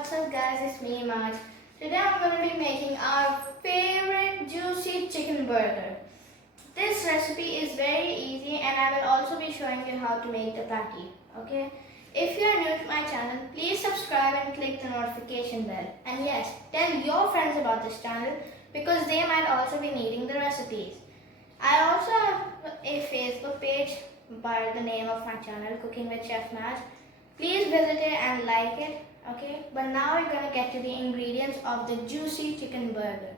What's up guys, it's me MAJ. Today I'm going to be making our favorite juicy chicken burger. This recipe is very easy and I will also be showing you how to make the patty. Okay? If you are new to my channel, please subscribe and click the notification bell. And yes, tell your friends about this channel because they might also be needing the recipes. I also have a Facebook page by the name of my channel, Cooking with Chef MAJ. Please visit it and like it. Okay, but now we're going to get to the ingredients of the juicy chicken burger.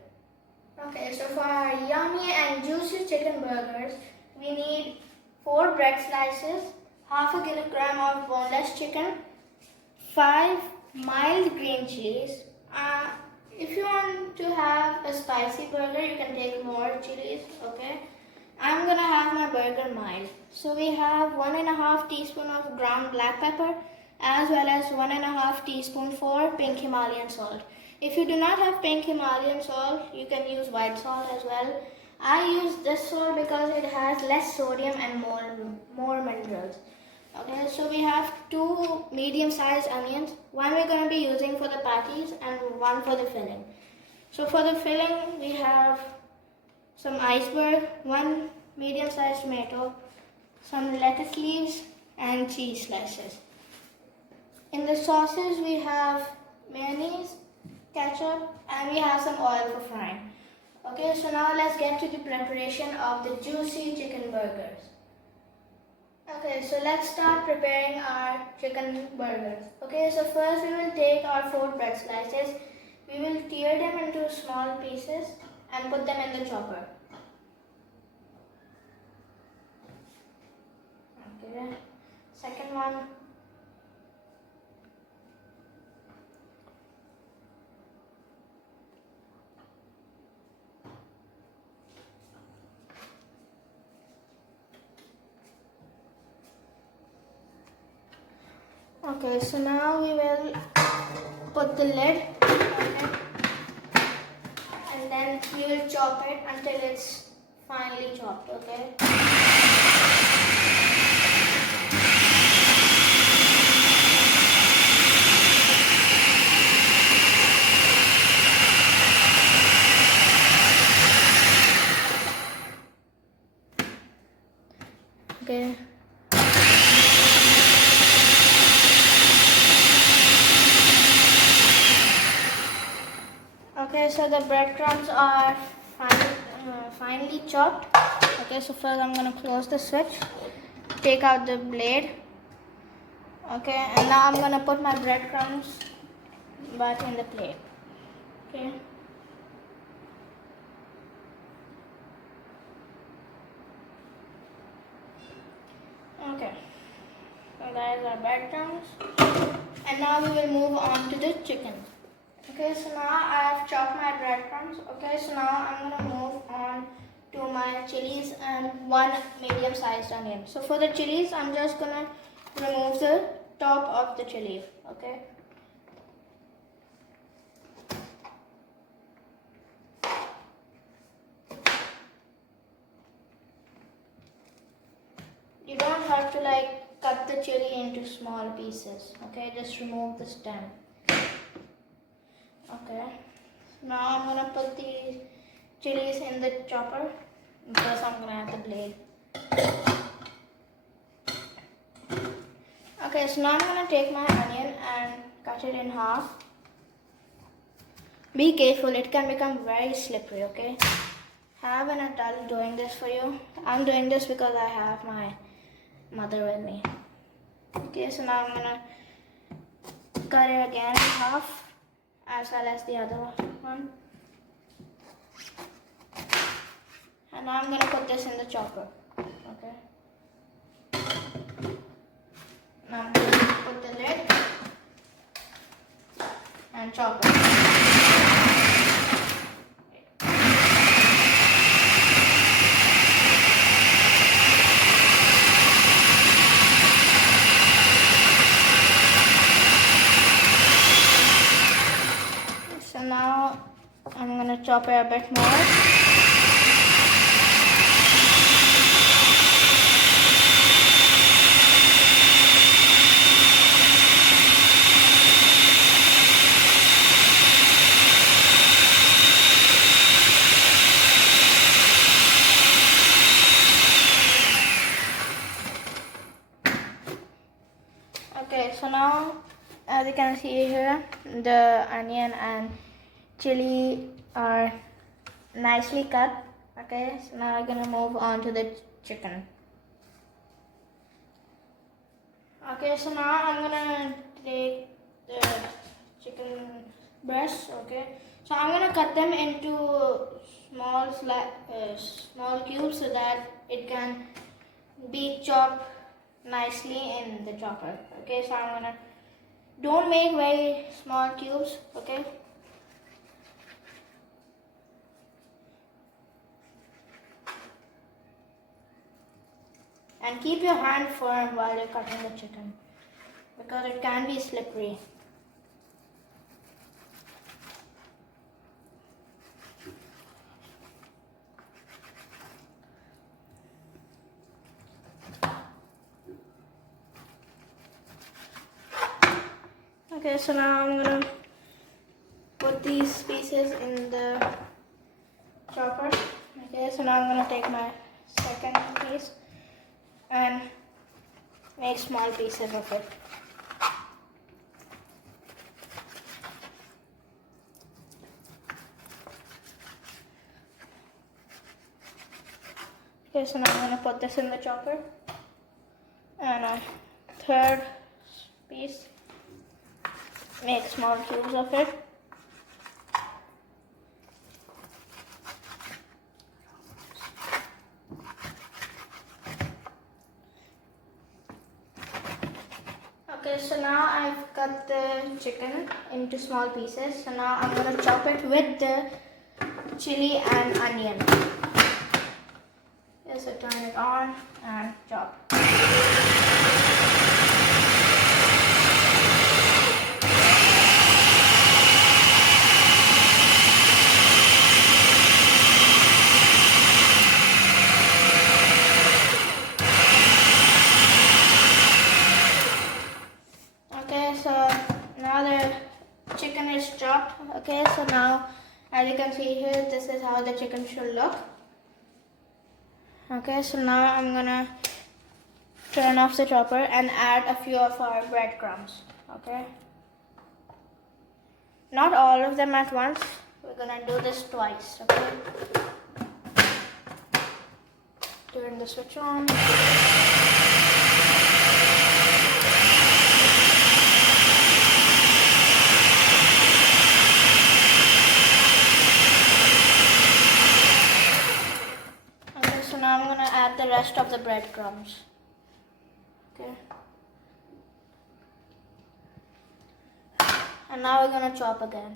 Okay, so for our yummy and juicy chicken burgers, we need 4 bread slices, half a kilogram of boneless chicken, 5 mild green chilies. If you want to have a spicy burger, you can take more chilies, okay? I'm gonna have my burger mild. So we have 1.5 teaspoon of ground black pepper, as well as 1.5 teaspoon for pink Himalayan salt. If you do not have pink Himalayan salt, you can use white salt as well. I use this salt because it has less sodium and more minerals. Okay, so we have 2 medium-sized onions. One we're going to be using for the patties and one for the filling. So for the filling, we have some iceberg, 1 medium-sized tomato, some lettuce leaves, and cheese slices. In the sauces, we have mayonnaise, ketchup, and we have some oil for frying. Okay, so now let's get to the preparation of the juicy chicken burgers. Okay, so let's start preparing our chicken burgers. Okay, so first we will take our 4 bread slices. We will tear them into small pieces and put them in the chopper. Okay, second one. Okay, so now we will put the lid on it and then we will chop it until it's finely chopped, okay? Okay. Okay, so the breadcrumbs are finely chopped. Okay, so first I'm going to close the switch, take out the blade. Okay, and now I'm going to put my breadcrumbs back in the plate. Okay. Okay, so that is our breadcrumbs. And now we will move on to the chicken. Okay, so now I have chopped my breadcrumbs. Okay, so now I'm going to move on to my chilies and 1 medium-sized onion. So for the chilies, I'm just going to remove the top of the chili. Okay. You don't have to cut the chili into small pieces. Okay, just remove the stem. Okay, now I'm going to put the chilies in the chopper. First I'm going to add the blade. Okay, so now I'm going to take my onion and cut it in half. Be careful, it can become very slippery, okay? Have an adult doing this for you. I'm doing this because I have my mother with me. Okay, so now I'm going to cut it again in half, as well as the other one. And now I'm going to put this in the chopper. Okay. Now I'm going to put the lid and chop it. So now I'm going to chop it a bit more. now, as you can see here, the onion and chili are nicely cut. Okay, so now I'm gonna move on to the chicken. Okay, so now I'm gonna take the chicken breasts. Okay, so I'm gonna cut them into small cubes so that it can be chopped nicely in the chopper. Okay, so I'm gonna, don't make very small cubes. Okay. And keep your hand firm while you're cutting the chicken because it can be slippery. Okay, so now I'm gonna put these pieces in the chopper. Okay, so now I'm gonna take my second piece and make small pieces of it. Okay, so now I'm gonna put this in the chopper and a third piece, make small cubes of it. Okay, so now I've cut the chicken into small pieces. So now I'm gonna chop it with the chili and onion. Okay, so turn it on and chop. Okay, so now the chicken is chopped. Okay, so now as you can see here, this is how the chicken should look. Okay, so now I'm gonna turn off the chopper and add a few of our breadcrumbs. Okay, not all of them at once. We're gonna do this twice. Okay, turn the switch on. Now I'm gonna add the rest of the breadcrumbs. Okay. And now we're gonna chop again.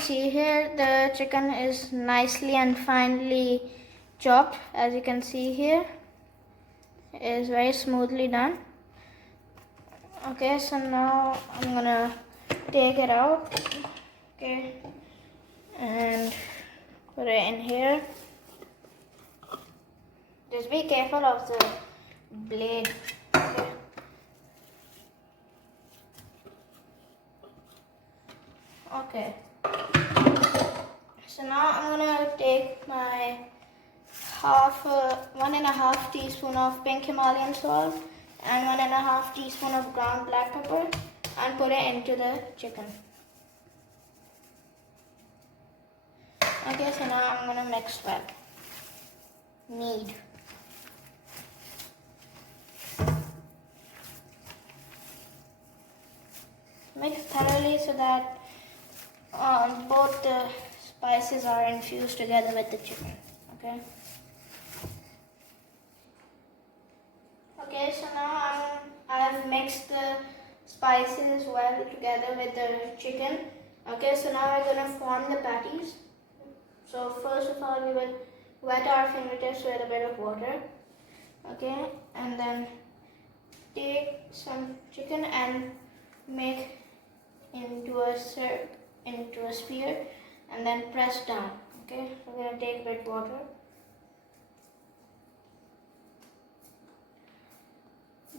See here, the chicken is nicely and finely chopped. As you can see here, it is very smoothly done. Okay, so now I'm gonna take it out. Okay, and put it in here. Just be careful of the blade. Okay. Okay. So now I'm gonna take my 1.5 teaspoon of pink Himalayan salt and 1.5 teaspoon of ground black pepper and put it into the chicken. Okay, so now I'm gonna mix that. Mix thoroughly so that both the spices are infused together with the chicken. Okay. Okay, so now I've mixed the spices well together with the chicken. Okay, so now we're gonna form the patties. So first of all, we will wet our fingertips with a bit of water. Okay, and then take some chicken and make into a sphere and then press down. Okay, so we're gonna take a bit of water.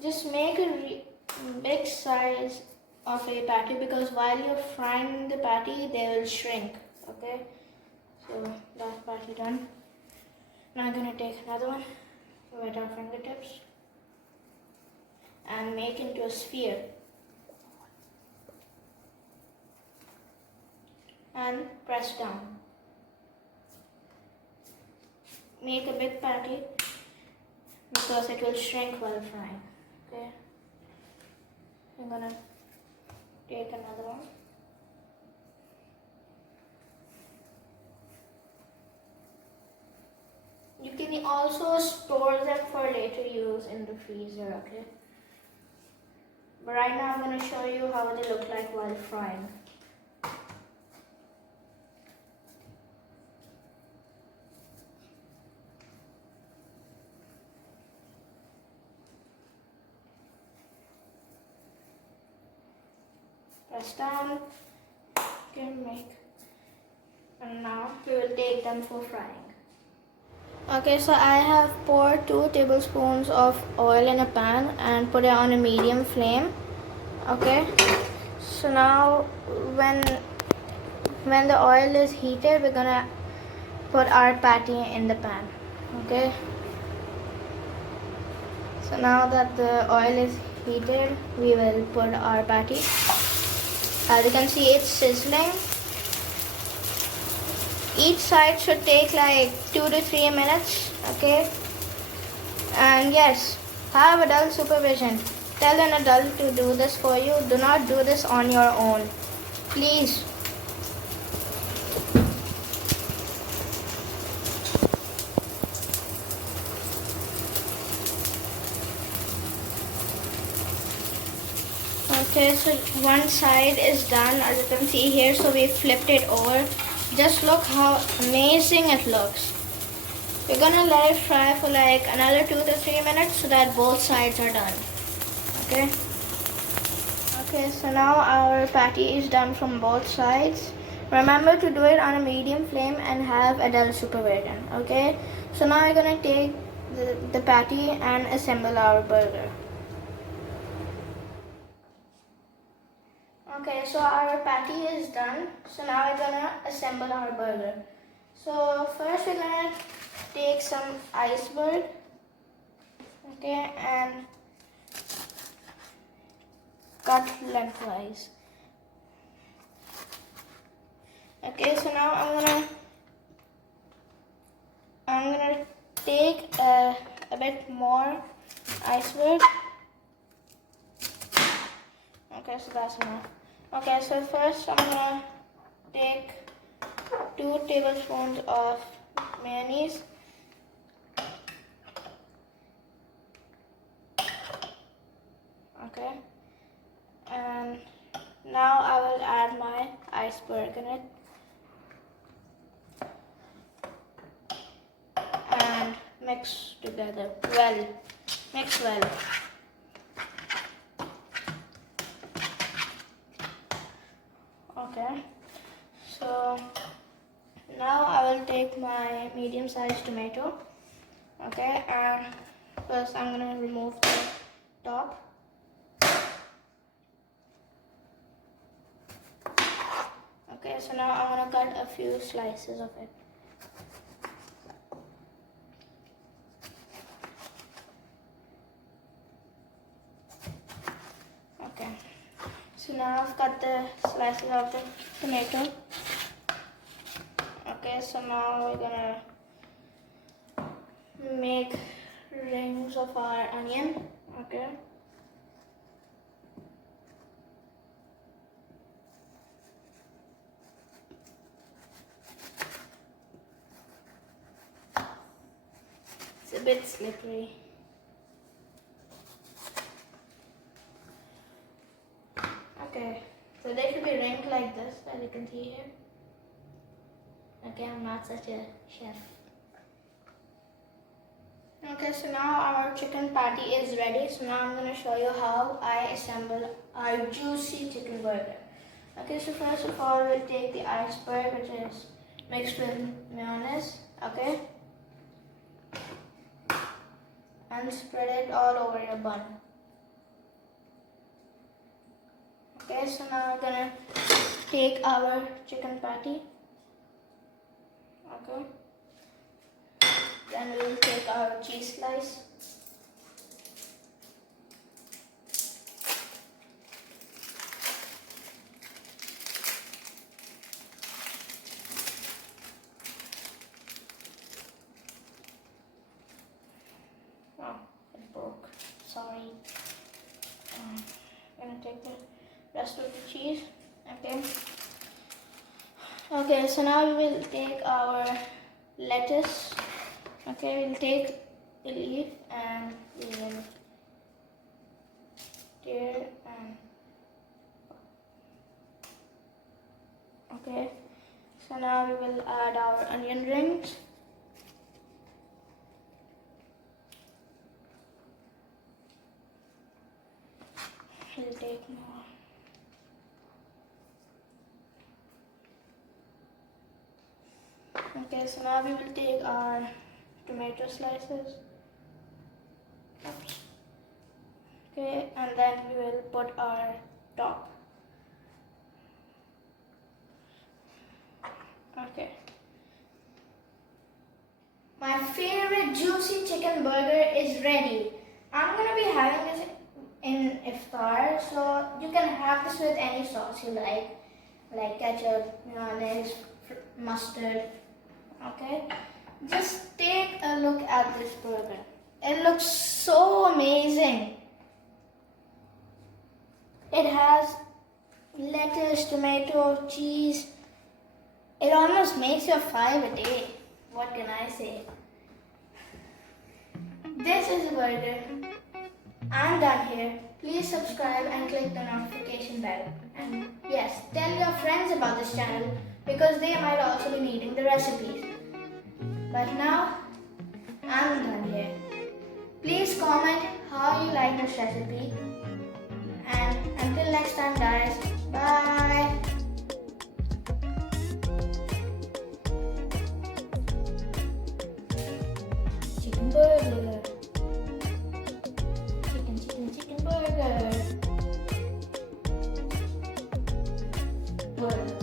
Just make a big size of a patty, because while you're frying the patty, they will shrink. Okay, so that patty done. Now I'm gonna take another one, wet our fingertips, and make into a sphere. And press down. Make a big patty because it will shrink while frying. Okay, I'm gonna take another one. You can also store them for later use in the freezer, okay? But right now I'm going to show you how they look like while frying. Press down, and now we will take them for frying. Okay, so I have poured 2 tablespoons of oil in a pan and put it on a medium flame. Okay, so now when the oil is heated, we're gonna put our patty in the pan. Okay, so now that the oil is heated, we will put our patty. As you can see, it's sizzling. Each side should take like 2 to 3 minutes, okay? And yes, have adult supervision. Tell an adult to do this for you. Do not do this on your own, please. Okay, so one side is done, as you can see here, so we flipped it over. Just look how amazing it looks. We're gonna let it fry for like another 2 to 3 minutes so that both sides are done. Okay. Okay, so now our patty is done from both sides. Remember to do it on a medium flame and have adult supervision. Okay. So now we're gonna take the patty and assemble our burger. Okay, so our patty is done. So now we're gonna assemble our burger. So first we're gonna take some iceberg, okay, and cut lengthwise. Okay, so now I'm gonna take a bit more iceberg. Okay, so that's enough. Okay, so first I'm gonna take 2 tablespoons of mayonnaise. Okay, and now I will add my iceberg in it and mix together well. Mix well. Okay, so now I will take my medium-sized tomato. Okay, and first I'm gonna remove the top. Okay, so now I'm gonna cut a few slices of it. Okay, so now I've cut the slices of the tomato. Okay, so now we're gonna make rings of our onion. Okay. It's a bit slippery. Okay, so they should be ringed like this, as you can see here. Okay, I'm not such a chef. Okay, so now our chicken patty is ready. So now I'm going to show you how I assemble our juicy chicken burger. Okay, so first of all, we'll take the iceberg, which is mixed with mayonnaise, okay, and spread it all over your bun. Okay, so now we're gonna take our chicken patty, okay, then we'll take our cheese slice. Oh, it broke. Sorry. I'm gonna take the rest of the cheese. Okay. Okay, so now we will take our lettuce. Okay, we'll take the leaf and we will tear and okay. So now we will add our onion rings. We'll take more. Okay, so now we will take our tomato slices. Oops. Okay, and then we will put our top. Okay. My favorite juicy chicken burger is ready. I'm gonna be having this in iftar, so you can have this with any sauce you like ketchup, mayonnaise, mustard. Okay, just take a look at this burger. It looks so amazing. It has lettuce, tomato, cheese. It almost makes your 5 a day. What can I say? This is a burger. I'm done here. Please subscribe and click the notification bell. And yes, tell your friends about this channel because they might also be needing the recipes. But now, I'm done here. Please comment how you like this recipe. And until next time guys, bye. Chicken burger. Chicken burger. Burger.